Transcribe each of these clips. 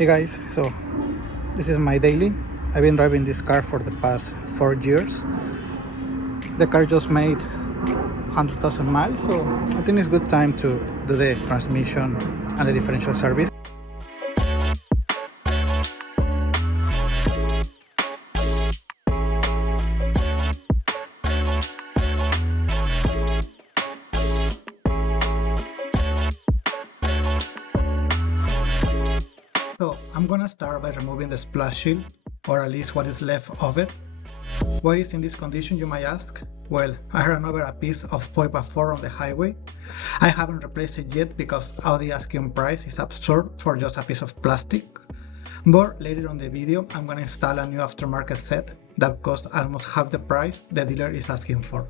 Hey guys, so this is my daily. I've been driving this car for the past 4 years. The car just made 100,000 miles, so I think it's good time to do the transmission and the differential service. So I'm gonna start by removing the splash shield, or at least what is left of it. Why is in this condition, you might ask? Well, I ran over a piece of 4x4 on the highway. I haven't replaced it yet because Audi asking price is absurd for just a piece of plastic. But later on the video, I'm gonna install a new aftermarket set that costs almost half the price the dealer is asking for.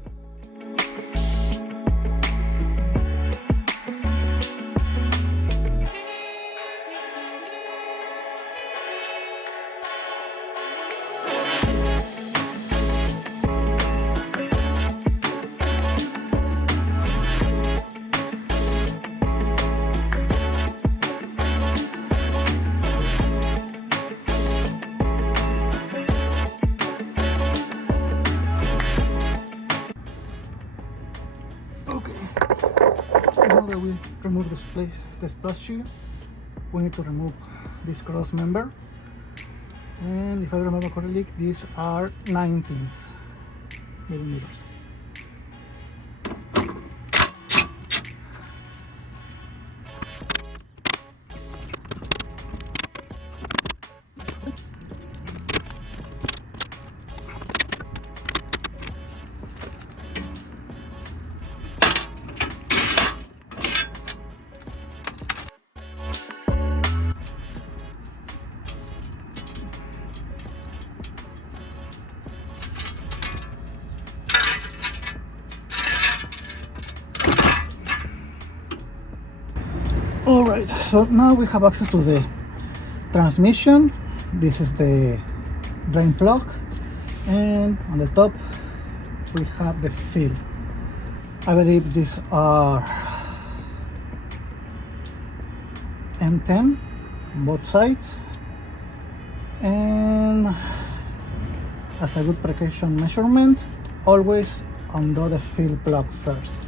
Okay, now that we remove the splash shield, we need to remove this cross member. And if I remember correctly, these are 19 millimeters. Alright, so now we have access to the transmission. This is the drain plug, and on the top we have the fill. I believe these are M10 on both sides, and as a good precaution measurement, always undo the fill plug first.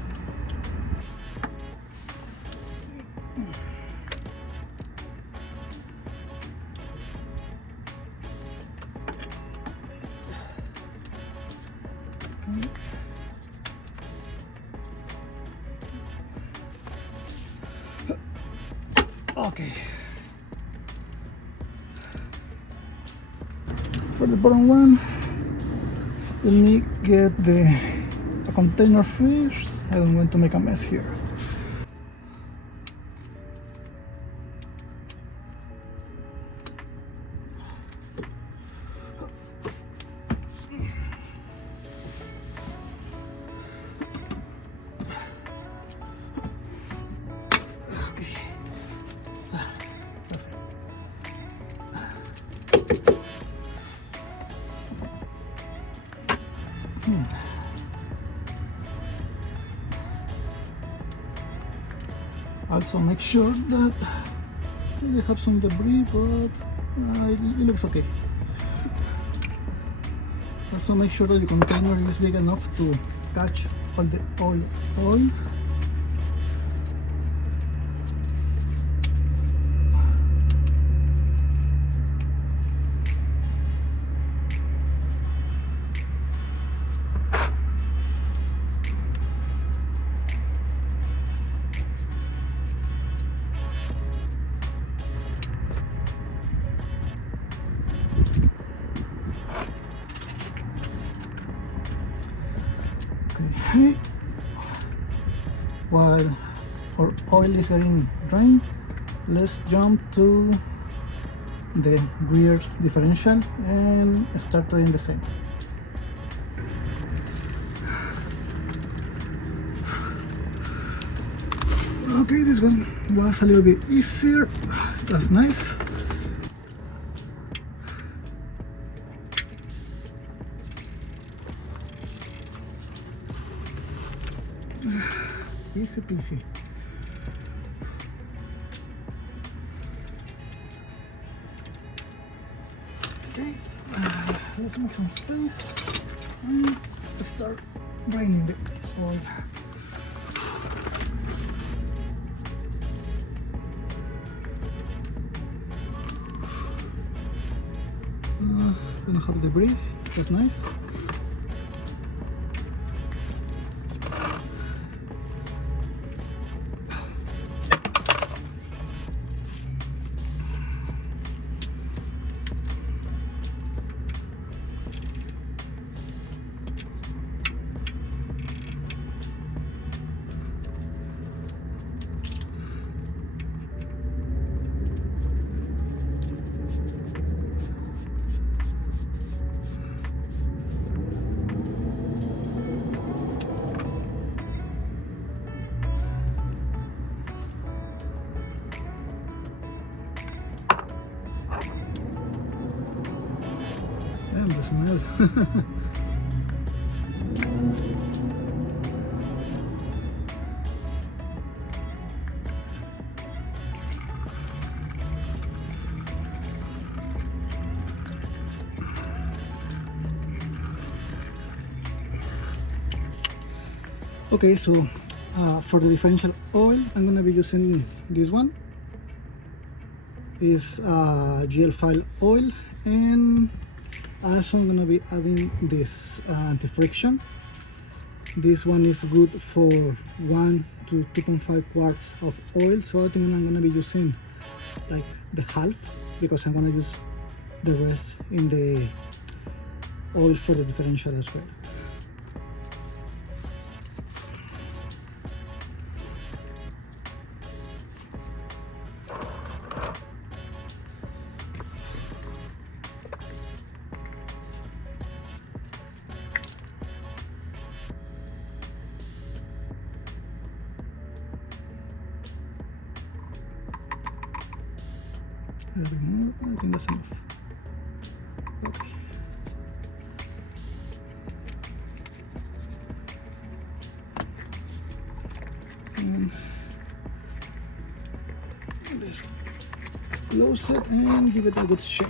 Okay, for the bottom one, let me get the container first. I don't want to make a mess here. Also make sure that they have some debris, but it looks okay. Also make sure that the container is big enough to catch all the oil. Okay. While our oil is getting drained, let's jump to the rear differential and start doing the same. Okay, this one was a little bit easier. That's nice. Easy peasy. Okay, let's make some space and start draining the oil. We don't have debris, that's nice. Damn, the smell. Okay, so for the differential oil, I'm gonna be using this one. Is GL file oil, and also I'm gonna be adding this anti-friction. This one is good for 1 to 2.5 quarts of oil, so I think I'm gonna be using like the half, because I'm gonna use the rest in the oil for the differential as well. A little bit more, I think that's enough. Okay. And let's close it and give it a good shake.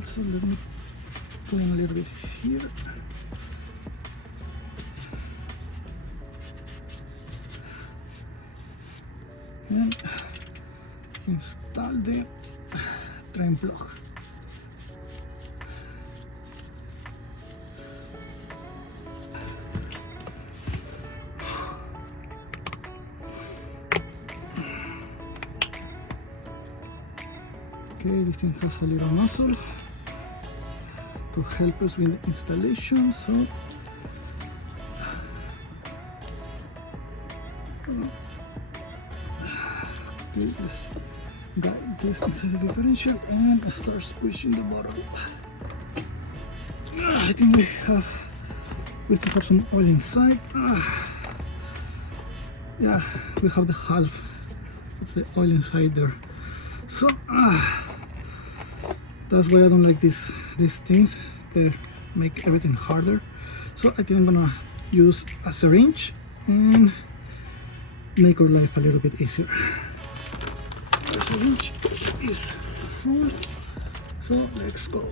Also, let me put in a little bit here. And install the drain plug. Okay, this thing has a little nozzle to help us with the installation, so okay, let's guide this inside the differential and start squishing the bottle. I think we still have some oil inside. Yeah, we have the half of the oil inside there, so that's why I don't like these things. They make everything harder. So I think I'm gonna use a syringe and make our life a little bit easier. The syringe is full, so let's go.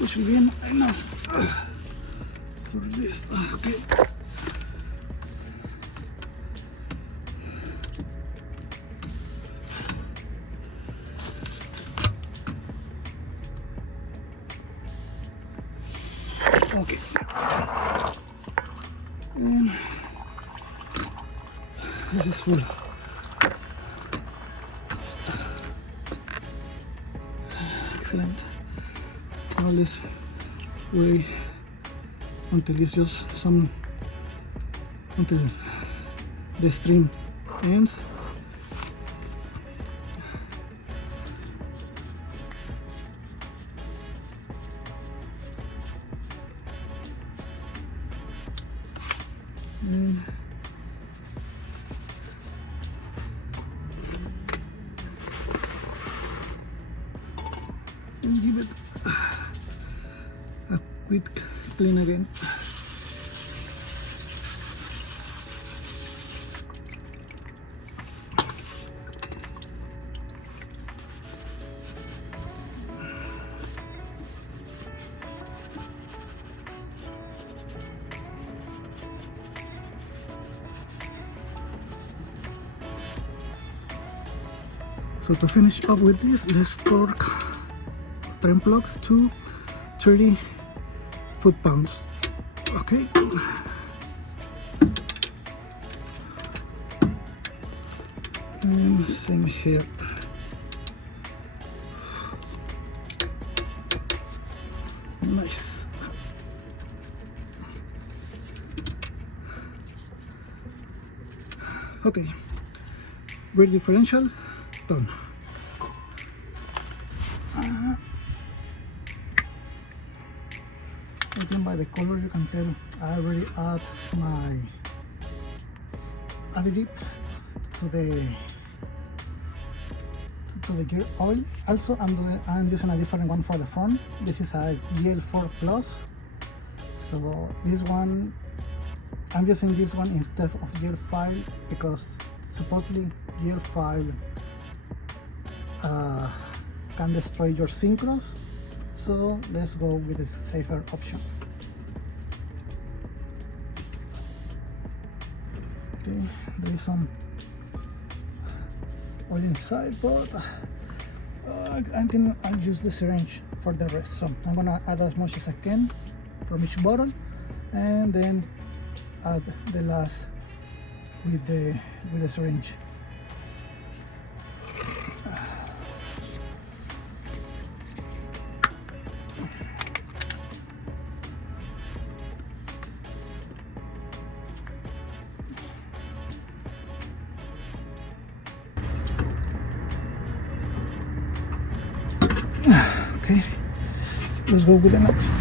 Which will be enough for this. Okay. Okay. And This is full. Excellent. Now let's wait until it's just until the stream ends. And give it a quick clean again. So to finish up with this, let's torque trim plug to 30 foot-pounds. Okay. And same here. Nice. Okay. Rear differential done. I think by the color you can tell I already add my Audi Diff to the gear oil. Also I'm using a different one for the front. This is a GL4 Plus. So this one I'm using this one instead of GL5 because supposedly GL5 can destroy your synchros. So let's go with a safer option. Okay, there is some oil inside, but I think I'll use the syringe for the rest. So I'm gonna add as much as I can from each bottle, and then add the last with the syringe. Okay, let's go with the next.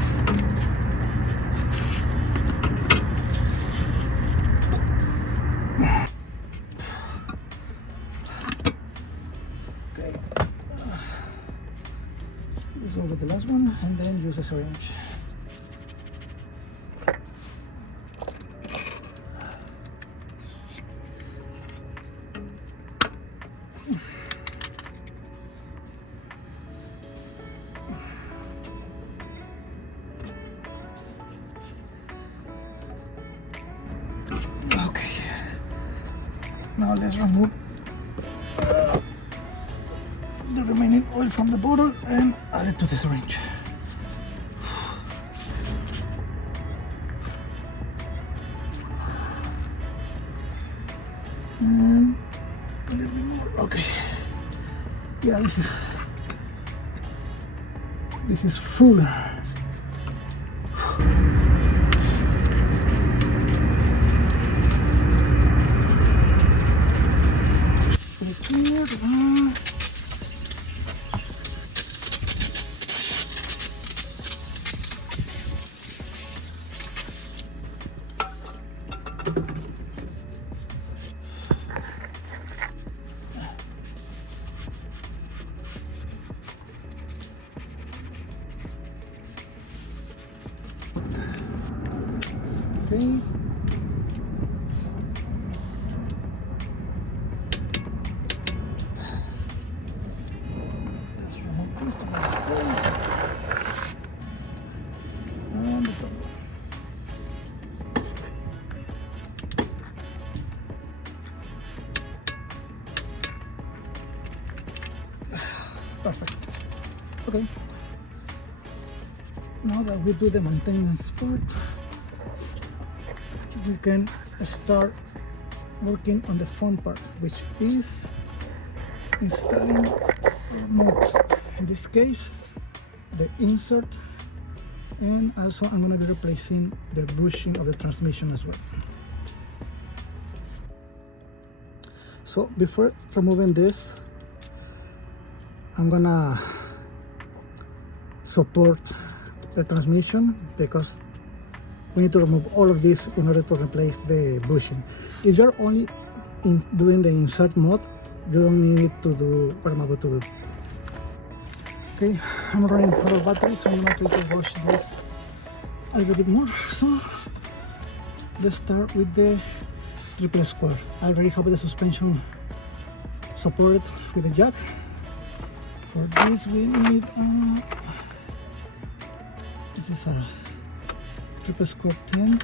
Okay, let's go with the last one and then use the syringe. Now let's remove the remaining oil from the bottle and add it to the syringe. And a little bit more. Okay. Yeah, this is full. Okay. Let's remove this to my space. And the top. Perfect. Okay. Now that we do the maintenance part, we can start working on the fun part, which is installing mods. In this case, the insert, and also I'm going to be replacing the bushing of the transmission as well. So before removing this, I'm gonna support the transmission because we need to remove all of this in order to replace the bushing. If you're only doing the insert mode, you don't need to do what I'm about to do. Okay, I'm running out of battery, so I'm going to wash this a little bit more. So let's start with the triple square. I already have the suspension supported with the jack. For this we need this is a triple square 10,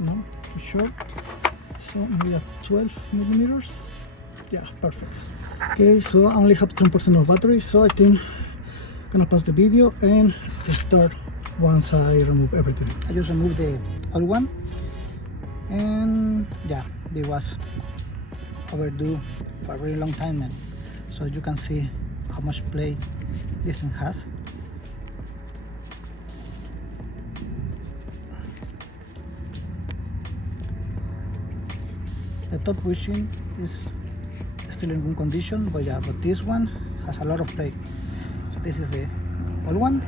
no, too short, so maybe a 12 millimeters. Yeah, perfect. Okay, so I only have 10% of battery, so I think I'm gonna pause the video and restart once I remove everything. I just removed the old one, and yeah, it was overdue for a very long time, and so you can see how much play this thing has. The top bushing is still in good condition, but yeah, but this one has a lot of play. So this is the old one,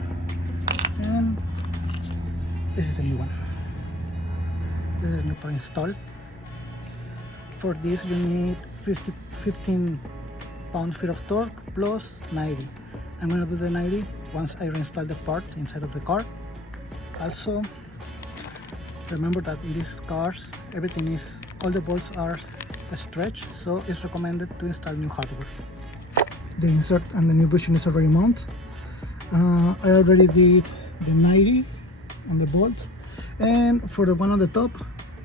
and this is the new one. This is new pre-installed. For this you need 15 pound-feet of torque plus 90. I'm gonna do the 90 once I reinstall the part inside of the car. Also, remember that in these cars, all the bolts are stretched, so it's recommended to install new hardware. The insert and the new bushing is already mounted. I already did the 90 on the bolt, and for the one on the top,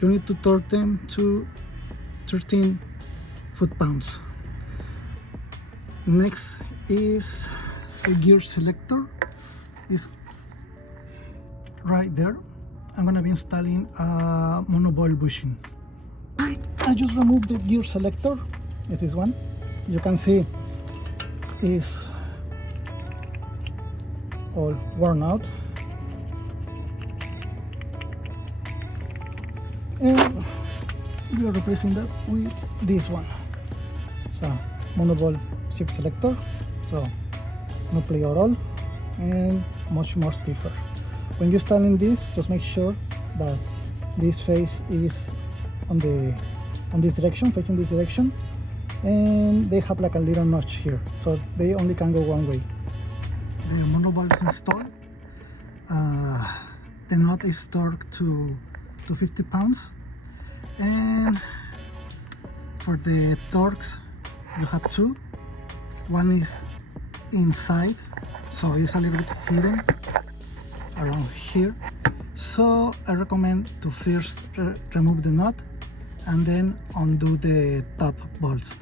you need to torque them to 13 foot-pounds. Next is a gear selector. Is right there. I'm gonna be installing a monoball bushing. I just removed the gear selector. It is one. You can see is all worn out, and we are replacing that with this one. So monoball shift selector, so no play at all and much more stiffer. When you're installing this, just make sure that this face is on this direction, facing this direction, and they have like a little notch here, so they only can go one way. The monoball is installed. The knot is torqued to 50 pounds, and for the torques you have two. One is inside, so it's a little bit hidden around here, so I recommend to first remove the knot and then undo the top bolts.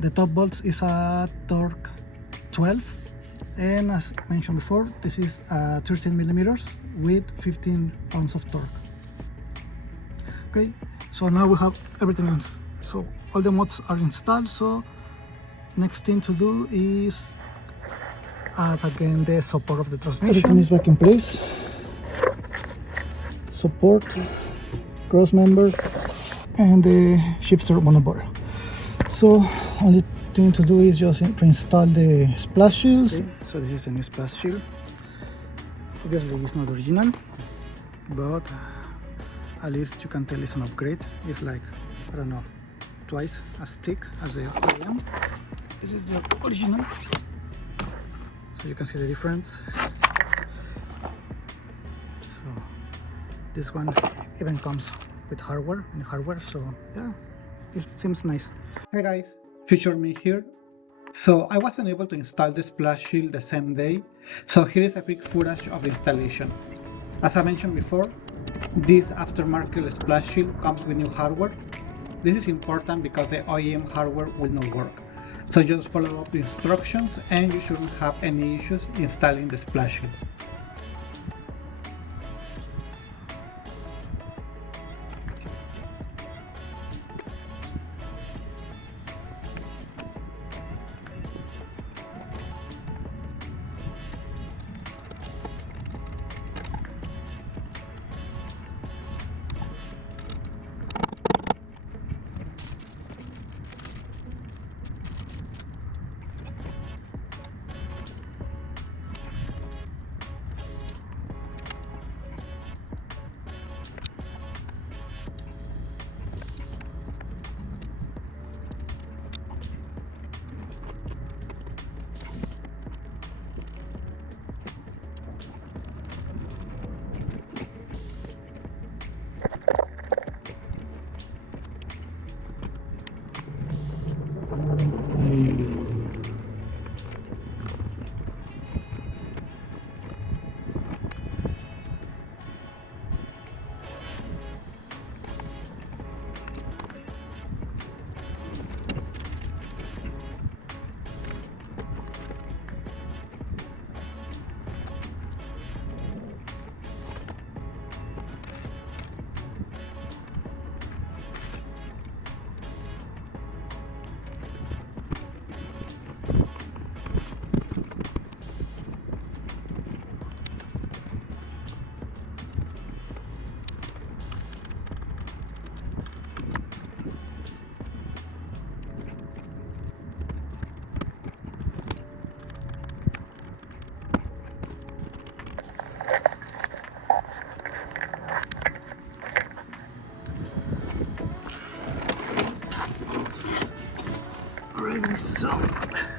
The top bolts is a torque 12, and as mentioned before, this is 13 millimeters with 15 pounds of torque. Okay, so now we have everything else. So all the mods are installed, so next thing to do is add again the support of the transmission. Everything is back in place. Support, cross member, and the shifter monoball. So only thing to do is just reinstall the splash shields. Okay, so this is a new splash shield. Obviously it's not original, but at least you can tell it's an upgrade. It's like, I don't know, twice as thick as the OEM. This is the original, so you can see the difference. So this one even comes with hardware, so yeah, it seems nice. Hey guys, Future Me here. So I wasn't able to install the splash shield the same day, so here is a quick footage of the installation. As I mentioned before, this aftermarket splash shield comes with new hardware. This is important because the OEM hardware will not work. So just follow up the instructions and you shouldn't have any issues installing the splash shield. So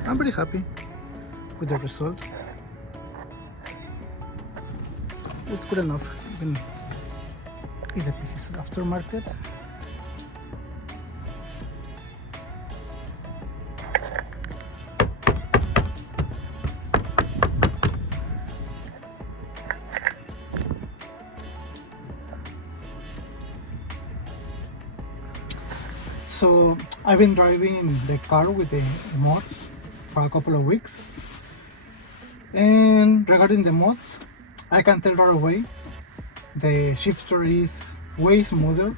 I'm very happy with the result. It's good enough, even if the piece is aftermarket. So I've been driving the car with the mods for a couple of weeks, and regarding the mods, I can tell right away the shifter is way smoother.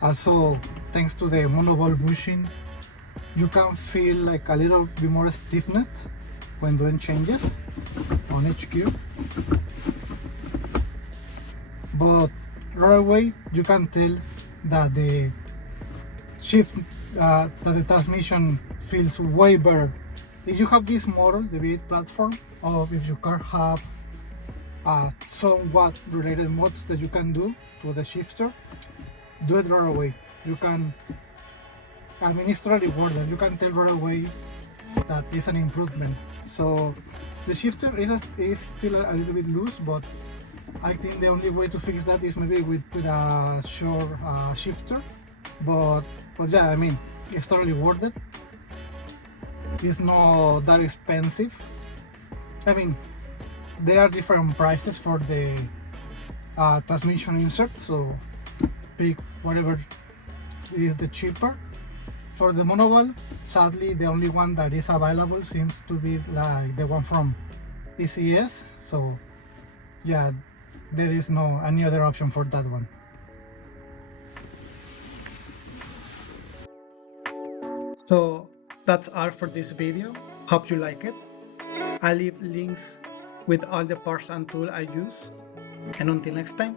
Also, thanks to the monoball bushing, you can feel like a little bit more stiffness when doing changes on each gear. But right away you can tell that the that the transmission feels way better. If you have this model, the V8 platform, or if your car have somewhat related mods that you can do to the shifter, do it right away. You can, I mean, it's totally worth it. You can tell right away that it's an improvement. So the shifter is still a little bit loose, but I think the only way to fix that is maybe with a short shifter. But yeah, I mean, it's totally worth it. It's not that expensive. I mean, there are different prices for the transmission insert, so pick whatever is the cheaper. For the monoball, sadly the only one that is available seems to be like the one from ECS, so yeah, there is no any other option for that one. So that's all for this video. Hope you like it. I'll leave links with all the parts and tools I use. And until next time.